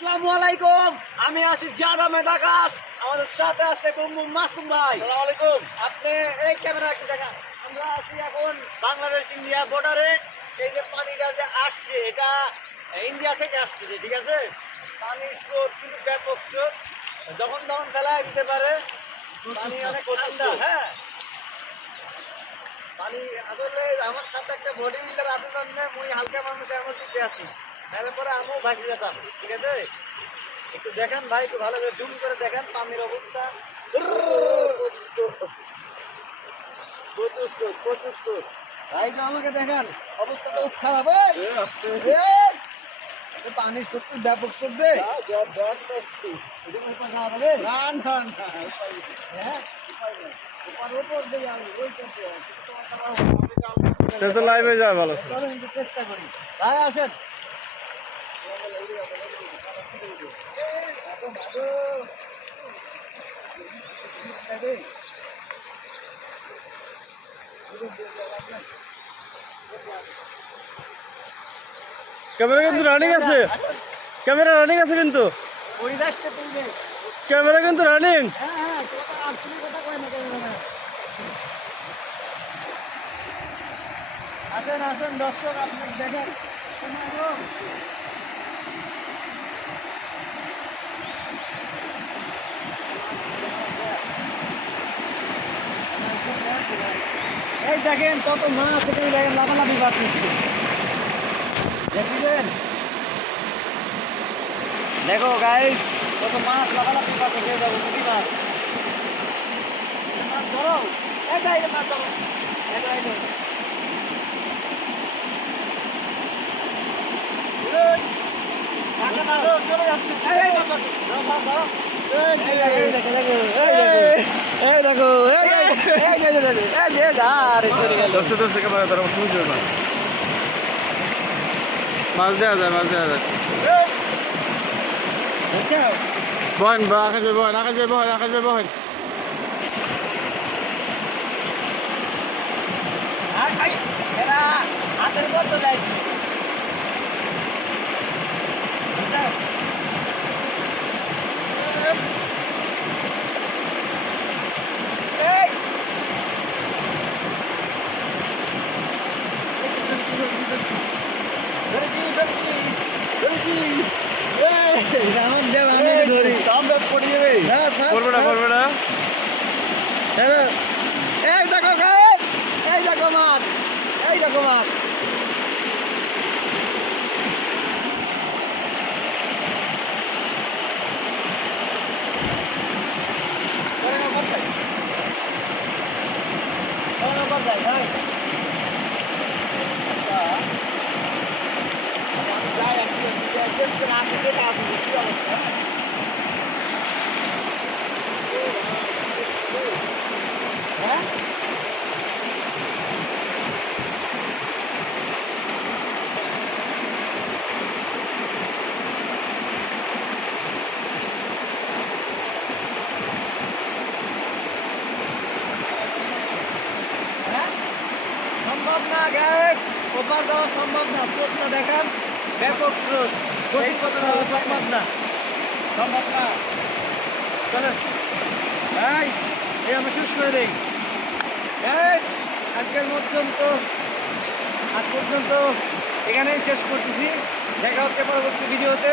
আসসালামু আলাইকুম। আমি আছি জাদামেদ আকাশ, আমাদের সাথে আছে কুমু মাসুম ভাই। আসসালামু আলাইকুম। আপনি এই ক্যামেরা কি দেখা, আমরা আছি এখন বাংলাদেশ ইন্ডিয়া বর্ডারে। এই যে পানিটা যে আসছে এটা ইন্ডিয়া থেকে আসছে, ঠিক আছে। পানির স্রোত কিন্তু ব্যাপক স্রোত, যখন তখন ফেলায় দিতে পারে। পানি অনেক ঠান্ডা। হ্যাঁ, পানি আসলে আমার সাথে একটা বডি বিল্ডার আছে জন্য মুই হালকা মানুষ এমন দিতে আছি, তাহলে পরে আমিও ভাসি যেতাম, ঠিক আছে। একটু দেখেন ভাই, একটু ভালো করে জুম করে দেখেন পানির অবস্থা। ভাই একটু আমাকে দেখেন, অবস্থা তো খারাপ। পানির সত্যি ব্যাপক সত্যি। লাইভে যায় ভালো। চেষ্টা করি ভাই, আসেন। ক্যামেরা কিন্তু রানিং আছে, ক্যামেরা রানিং আছে কিন্তু, ক্যামেরা কিন্তু রানিং। আসেন আসেন দর্শক, আপনি দেখেন। এই দেখেন কত মাছ, এখানে দেখেন লাফালাফি পাচ্ছি, দেখছেন। দেখো গাইস, কত মাছ লাফালাফি পাচ্ছে। কেউ দেখো কি মাছ, মাছ ধরো। এই যাই মাছ ধরো, চলে যাচ্ছে। মাছ দেওয়া যায়, মাছ দেওয়া যায়। বহেন বা আকাশ ভাই, বহেন আকাশ ভাই, বহেন আকাশ ভাই, বহেন। হাতের পর তো যাই। এই দেখো গাইস, এই দেখো মাছ, এই দেখো মাছ। সম্ভব না গ্যাস, ওপার দেওয়া সম্ভব না। স্রোতটা দেখান, ব্যাপক স্রোত, এই কথা দেওয়া সম্ভব না, সম্ভব না। চলেন ভাই, এই আমি শেষ করে দিই গ্যাস। আজ পর্যন্ত এখানেই শেষ করতেছি। দেখা হচ্ছে পরবর্তী ভিডিওতে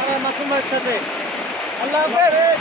আমার মাসুম ভাইয়ের সাথে। আল্লাহ হাফেজ।